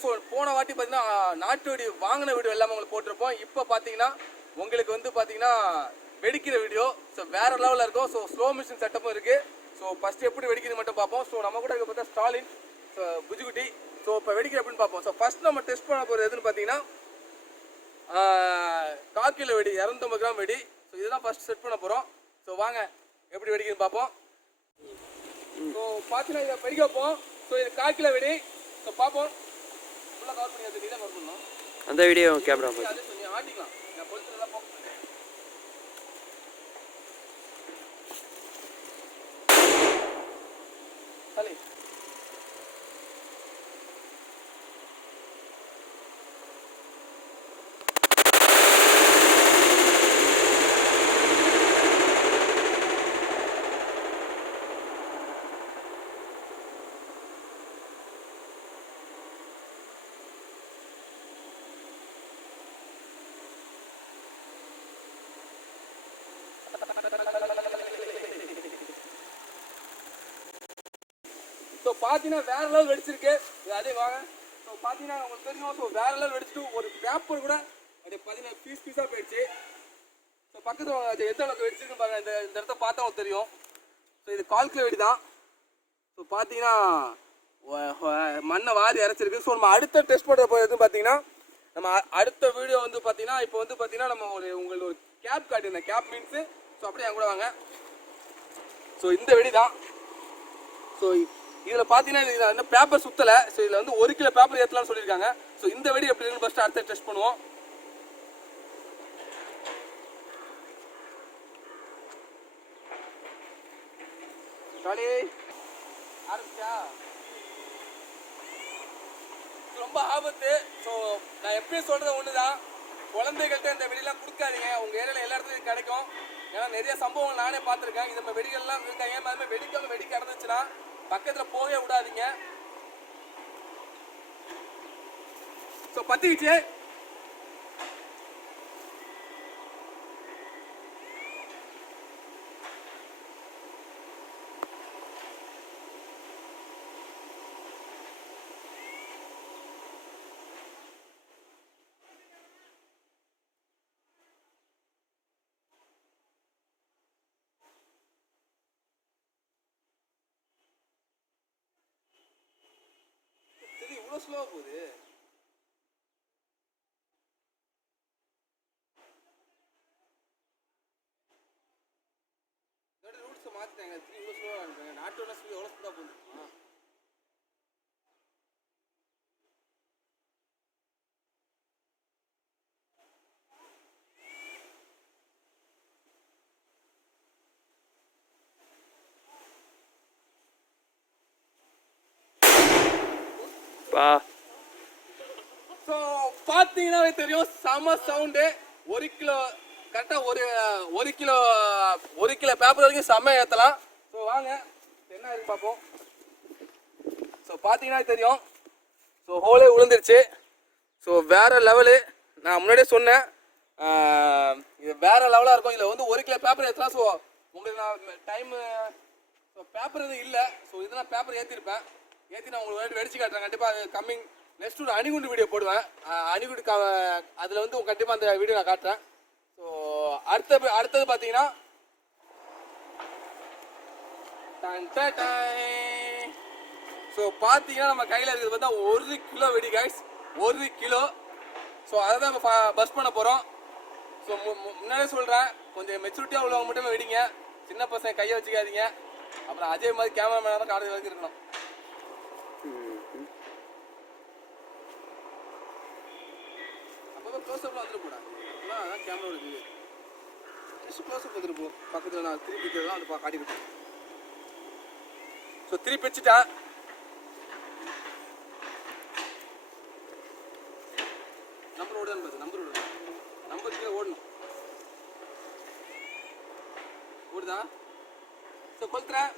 அக்னி போன வாட்டி பார்த்தீங்கன்னா நாட்டு வெடி வாங்கின வீடியோ எல்லாமே உங்களுக்கு போட்டிருப்போம். இப்போ பார்த்தீங்கன்னா உங்களுக்கு வந்து பார்த்தீங்கன்னா வெடிக்கிற வீடியோ ஸோ வேற லெவலில் இருக்கும். ஸோ ஸ்லோ மிஷின் செட்டப்பும் இருக்குது ஸோ ஃபஸ்ட்டு எப்படி வெடிக்கிறது மட்டும் பார்ப்போம். ஸோ நம்ம கூட இருக்க பார்த்தா ஸ்டாலின் ஸோ புஜுகுட்டி. ஸோ இப்போ வெடிக்கிற அப்படின்னு பார்ப்போம். ஸோ ஃபஸ்ட் நம்ம டெஸ்ட் பண்ண போகிறது எதுன்னு பார்த்தீங்கன்னா கால் வெடி இரநூத்தம்பது கிராம் வெடி. ஸோ இதுதான் ஃபஸ்ட் செட் பண்ண போகிறோம் ஸோ வாங்க எப்படி வெடிக்கிறது பார்ப்போம். ஸோ பார்த்தீங்கன்னா இதை வெடிக்க வைப்போம். ஸோ இது கால் கிலோ வெடி. ஸோ பார்ப்போம். அந்த வீடியோ கேமரா சரி ஸோ பார்த்தீங்கன்னா வேற லெவல் வெடிச்சிருக்கு. இது அதே வாங்க. ஸோ பார்த்தீங்கன்னா உங்களுக்கு தெரியும்? ஸோ வேற லெவல் வெடிச்சிட்டு ஒரு பேப்பர் கூட அப்படியே பார்த்தீங்கன்னா பீஸ் பீஸாக போயிடுச்சு. ஸோ பக்கத்தில் எந்த அளவுக்கு வெடிச்சிருக்குன்னு பாருங்க. இந்த இந்த இடத்த பார்த்தா உங்களுக்கு தெரியும். ஸோ இது கால்குலே வெடி தான் ஸோ பார்த்தீங்கன்னா மண்ணை வாரி இறச்சிருக்கு ஸோ நம்ம அடுத்த டெஸ்ட் பண்ண போகிறது பார்த்தீங்கன்னா நம்ம அடுத்த வீடியோ வந்து பார்த்தீங்கன்னா இப்போ வந்து பார்த்தீங்கன்னா நம்ம ஒரு உங்களுக்கு ஒரு கேப் காட்டியிருந்தேன். கேப் மீன்ஸு ஸோ அப்படியே என் கூட வாங்க. ஸோ இந்த வெடி தான் ஸோ இதில் பார்த்தீங்கன்னா இதில் வந்து பேப்பர் சுற்றலை ஸோ இதில் வந்து ஒரு கிலோ பேப்பர் ஏற்றலாம்னு சொல்லியிருக்காங்க. ஸோ இந்த வெடி எப்படி இருக்குன்னு ஃபஸ்ட்டு அடுத்த டெஸ்ட் பண்ணுவோம். காளி ஆரம்பிச்சா? ரொம்ப ஆபத்து. ஸோ நான் எப்பயும் சொல்கிறது ஒன்று தான் குழந்தைகள்கிட்ட இந்த வெடிலாம் கொடுக்காதீங்க. உங்கள் ஏரியாவில் எல்லா இடத்துலையும் கிடைக்கும். ஏன்னா நிறைய சம்பவங்கள் நானே பார்த்துருக்கேன். இது மாதிரி வெடிகள்லாம் இருக்காங்க ஏன் மாதிரி வெடிக்காம வெடி கிடந்துச்சுன்னா பக்கத்தில் போகவே விடாதீங்க. ஸோ பத்திக்கிச்சு. எவ்வளோ இவ்வளோ ஸ்லோவாக போகுது ரூட்ஸை மாற்றிட்டாங்க திரும்பி இவ்வளோ ஸ்லோவாக அனுப்புறாங்க நாட்டோட ஸ்பீட் எவ்வளோ ஸ்பீடாக போகுது பா ஸோ பார்த்தீங்கன்னாவே தெரியும் செம சவுண்டு ஒரு கிலோ கரெக்டாக ஒரு ஒரு கிலோ ஒரு கிலோ பேப்பர் வரைக்கும் செம்ம ஏற்றலாம் ஸோ வாங்க என்ன இருக்கு பார்ப்போம். ஸோ பார்த்தீங்கன்னா தெரியும். ஸோ ஹோலே விழுந்துருச்சு ஸோ வேற லெவலு நான் முன்னாடியே சொன்னேன். இது வேற லெவலாக இருக்கும். இதில் வந்து ஒரு கிலோ பேப்பர் ஏற்றலாம் ஸோ உங்களுக்கு நான் டைமு ஸோ பேப்பர் எதுவும் இல்லை. ஸோ இதெல்லாம் பேப்பர் ஏற்றிருப்பேன் ஏற்றி நான் உங்களுக்கு வெடிச்சு காட்டுறேன். கண்டிப்பாக கம்மிங் நெக்ஸ்ட் ஒரு அணிகுண்டு வீடியோ போடுவேன். அணிகுண்டு அதில் வந்து கண்டிப்பாக அந்த வீடியோ நான் காட்டுறேன். ஸோ அடுத்த அடுத்தது பார்த்தீங்கன்னா ஸோ பார்த்தீங்கன்னா நம்ம கையில் இருக்கிறது பார்த்தா ஒரு கிலோ வெடி காய்ஸ் ஒரு கிலோ. ஸோ அதை தான் நம்ம பஸ் பண்ண போகிறோம் ஸோ முன்னாடியே சொல்கிறேன் கொஞ்சம் மெச்சூரிட்டியாக உள்ளவங்க மட்டுமே வெடிங்க. சின்ன பசங்க கையை வச்சுக்காதீங்க. அப்புறம் அதே மாதிரி கேமராமேனாக தான் காலேஜ் வரைக்கும் இருக்கணும் க்ளோஸ்அப்லாம் வந்துட்டு போடா அதான் கேமரா இருக்குது ஜஸ்ட் க்ளோஸ்அப் வந்துட்டு போ பக்கத்தில் நான் திருப்பி வைக்கிறதா அது காட்டி விட்டேன் ஸோ திருப்பி வச்சுட்டேன் நம்பர் ஓடுதான் பாரு நம்பர் ஓடுது நம்பர் கீழே ஓடணும். ஓடுதா? ஸோ கொளுத்துறேன்.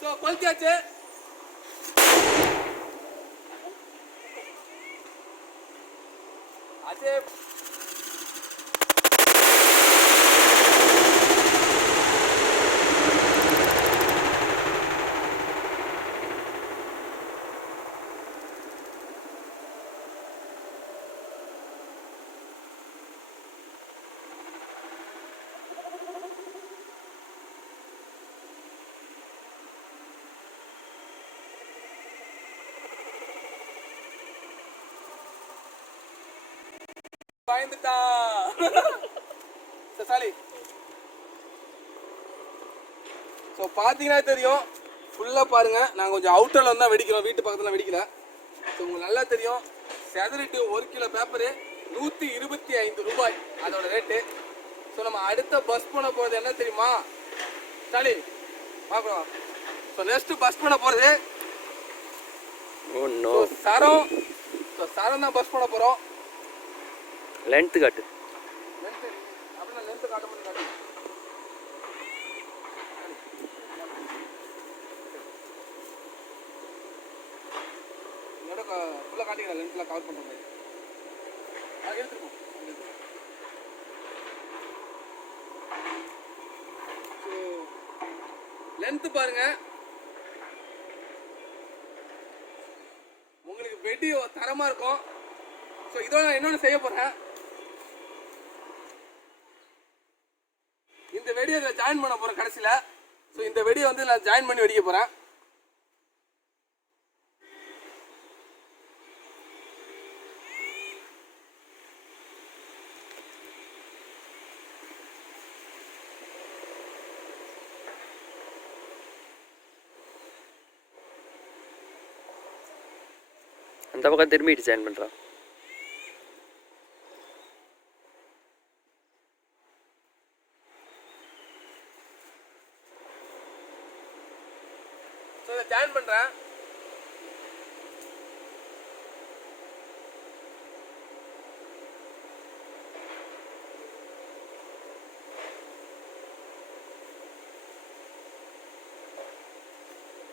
તો પલટ્યા છે? આજે சரி, சாலி. ஸோ பார்த்தீங்கன்னா தெரியும். ஃபுல்லாக பாருங்க. நாங்கள் கொஞ்சம் அவுட்டரில் வந்து தான் வெடிக்கிறோம். வீட்டு பக்கத்தில் வெடிக்கல. ஸோ உங்களுக்கு நல்லா தெரியும். செதறிட்டு ஒரு கிலோ பேப்பரு நூற்றி இருபத்தி ஐந்து ரூபாய். அதோட ரேட்டு ஸோ நம்ம அடுத்த பஸ் பண்ண போகிறது என்ன தெரியுமா? சாலி பார்க்கலாம் ஸோ நெக்ஸ்ட் பஸ் பண்ண போகிறது நோ சரம். ஸோ சரம் தான் பஸ் பண்ண போகிறோம் லென்த்து காட்டு. லென்த்து அப்படின்னா லென்த்து காட்ட முடியும் காட்டு இதோட ஃபுல்லாக காட்டிக்கிறேன் லென்த்தில் கவர் பண்ணுற மாதிரி அது எடுத்துருக்கோம் லென்த்து பாருங்க. உங்களுக்கு வெடி தரமாக இருக்கும். ஸோ இதோட நான் இன்னொன்று செய்ய போகிறேன் இந்த வெடியை இதில் ஜாயின் பண்ண போகிறேன் கடைசியில். ஸோ இந்த வெடியை வந்து நான் ஜாயின் பண்ணி வெடிக்க போகிறேன் அந்த பக்கம் திரும்பி ஜாயின் பண்ணுறான் இதை ஜாயின் பண்ணுறேன்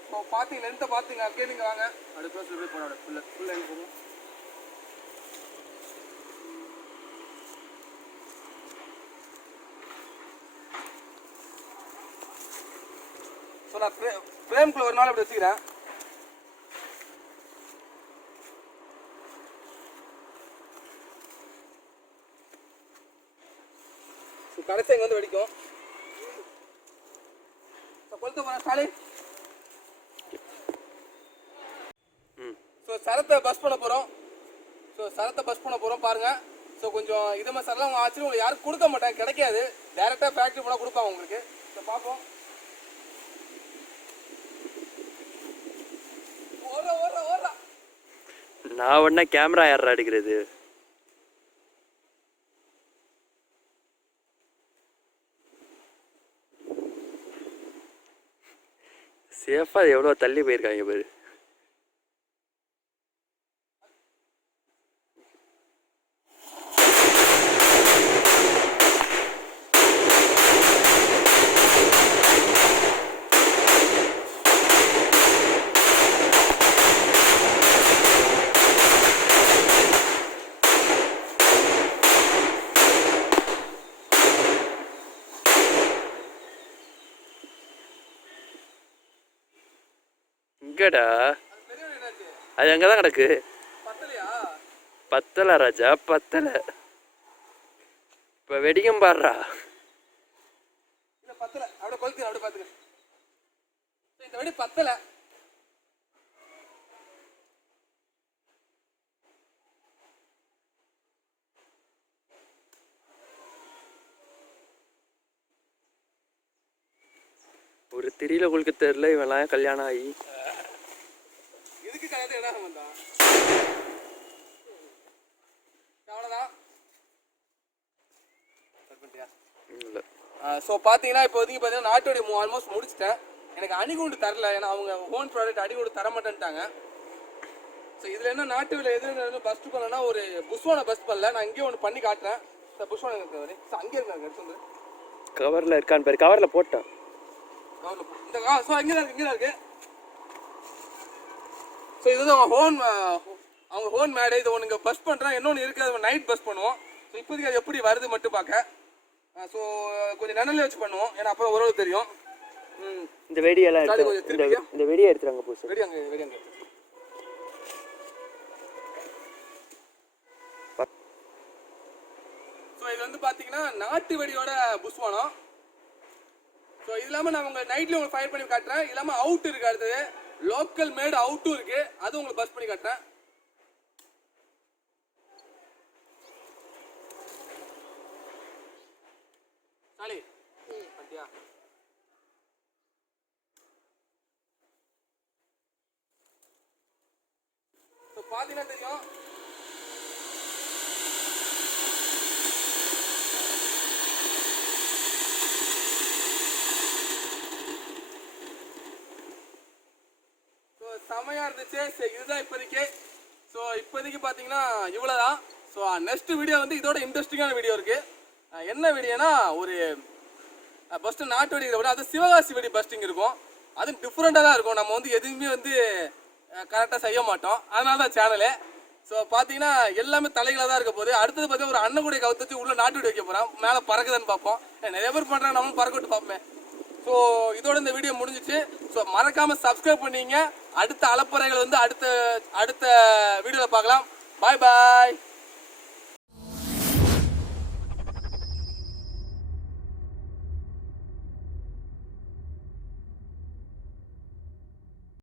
இப்போ பார்த்தீங்க லென்த்தை பார்த்தீங்க அப்படியே நீங்கள் வாங்க. அடுத்த க்ளோஸில் போய் போட ஃபுல்லாக ஃபுல் லைன் போகும் ஸோ நான் ஃப்ரே ஃப்ரேம்குள்ள ஒரு நாள் அப்படி வச்சுக்கிறேன். கடைசி இங்கே வந்து வெடிக்கும். கொளுத்த போகிறேன் ஸ்டாலின் ஸோ சரத்தை பஸ் பண்ண போகிறோம் ஸோ சரத்தை பஸ் பண்ண போகிறோம் பாருங்கள் ஸோ கொஞ்சம் இது மாதிரி சரலாம் ஆச்சு உங்களுக்கு யாரும் கொடுக்க மாட்டாங்க கிடைக்காது. டேரெக்டாக ஃபேக்ட்ரி போனால் கொடுப்பாங்க உங்களுக்கு. ஸோ பார்ப்போம். நான் உடனே கேமரா யாரா எடுக்கிறது சேஃபாக எவ்வளோ தள்ளி போயிருக்காங்க பாரு இங்கடா அது அங்கே தான் கிடக்கு. பத்தலை ராஜா பத்தலை. இப்போ வெடிக்கும் பாடுறா இந்த வெடி பத்தலை ஒரு திரியில குளிக்க தெரியல இவன் கல்யாணம் ஆகி. இதுக்கு கல்யாணம் என்ன சம்பந்தம்? அவ்வளோதான் இல்லை. ஸோ பார்த்தீங்கன்னா இப்போ வந்து பார்த்தீங்கன்னா நாட்டோடைய ஆல்மோஸ்ட் முடிச்சிட்டேன். எனக்கு அணிகுண்டு தரல. ஏன்னா அவங்க ஓன் ப்ராடக்ட் அணிகுண்டு தர மாட்டேன்ட்டாங்க ஸோ இதில் என்ன நாட்டு விலை எது பஸ்ட் பண்ணலன்னா ஒரு புஷ்வான பஸ் பண்ணல. நான் இங்கேயே ஒன்று பண்ணி காட்டுறேன். ஸோ புஷ்வான இருக்கிறவரு ஸோ அங்கே இருக்காங்க எடுத்து வந்து கவரில் இருக்கான்னு பாரு. கவரில் போட்டான். கவர்ல. இந்த ஸோ இங்கே தான் இருக்கு இங்கே தான் இருக்கு. ஸோ இதுதான் அவங்க ஹோன் அவங்க ஹோன் மேடு இது ஒன்று இங்கே பஸ் பண்ணுறான் இன்னொன்று இருக்குது அது நைட் பஸ் பண்ணுவோம். ஸோ இப்போதைக்கு அது எப்படி வருது மட்டும் பார்க்க ஸோ கொஞ்சம் நனலே வச்சு பண்ணுவோம். ஏன்னா அப்புறம் ஓரளவு தெரியும். இந்த வெடியெல்லாம் இந்த வெடியை எடுத்துறாங்க பூசு. வெடி அங்கே வெடி அங்கே. ஸோ இது வந்து பார்த்தீங்கன்னா நாட்டு வெடியோட புஷ்வானம். ஸோ இது இல்லாமல் நான் உங்கள் நைட்ல உங்களுக்கு ஃபயர் பண்ணி காட்டுறேன். இது இல்லாமல் அவுட் இருக்கு அடுத்தது. லோக்கல் மேடு அவுட்டும் இருக்கு. அது உங்களுக்கு பஸ் பண்ணி காட்டுறேன். சாலி. பாத்தியா? ஸோ பார்த்தீங்கன்னா தெரியும் ஸோ செமையாக இருந்துச்சு. சரி இதுதான் இப்போதைக்கு. ஸோ இப்போதைக்கு பார்த்தீங்கன்னா இவ்வளோதான் ஸோ நெக்ஸ்ட் வீடியோ வந்து இதோட இன்ட்ரெஸ்டிங்கான வீடியோ இருக்குது என்ன வீடியோனா ஒரு பஸ்ட்டு நாட்டு வெடி விட அது சிவகாசி வெடி பஸ்டிங் இருக்கும். அது டிஃப்ரெண்ட்டாக தான் இருக்கும். நம்ம வந்து எதுவுமே வந்து கரெக்டாக செய்ய மாட்டோம். அதனால தான் சேனலு ஸோ பார்த்தீங்கன்னா எல்லாமே தலைகளாக தான் இருக்க போது அடுத்தது பார்த்தீங்கன்னா ஒரு அண்ணன் கூட கவுத்து உள்ள நாட்டு வெடி வைக்க போகிறோம் மேலே பறக்குதுன்னு பார்ப்போம். நிறைய பேர் பண்ணுறாங்க நம்மளும் பறக்க விட்டு பார்ப்போமே. ஸோ இதோட இந்த வீடியோ முடிஞ்சிச்சு. ஸோ மறக்காமல் சப்ஸ்கிரைப் பண்ணிங்க. அடுத்த அலப்பறைகள் வந்து அடுத்த அடுத்த வீடியோவில் பார்க்கலாம். பாய் பாய்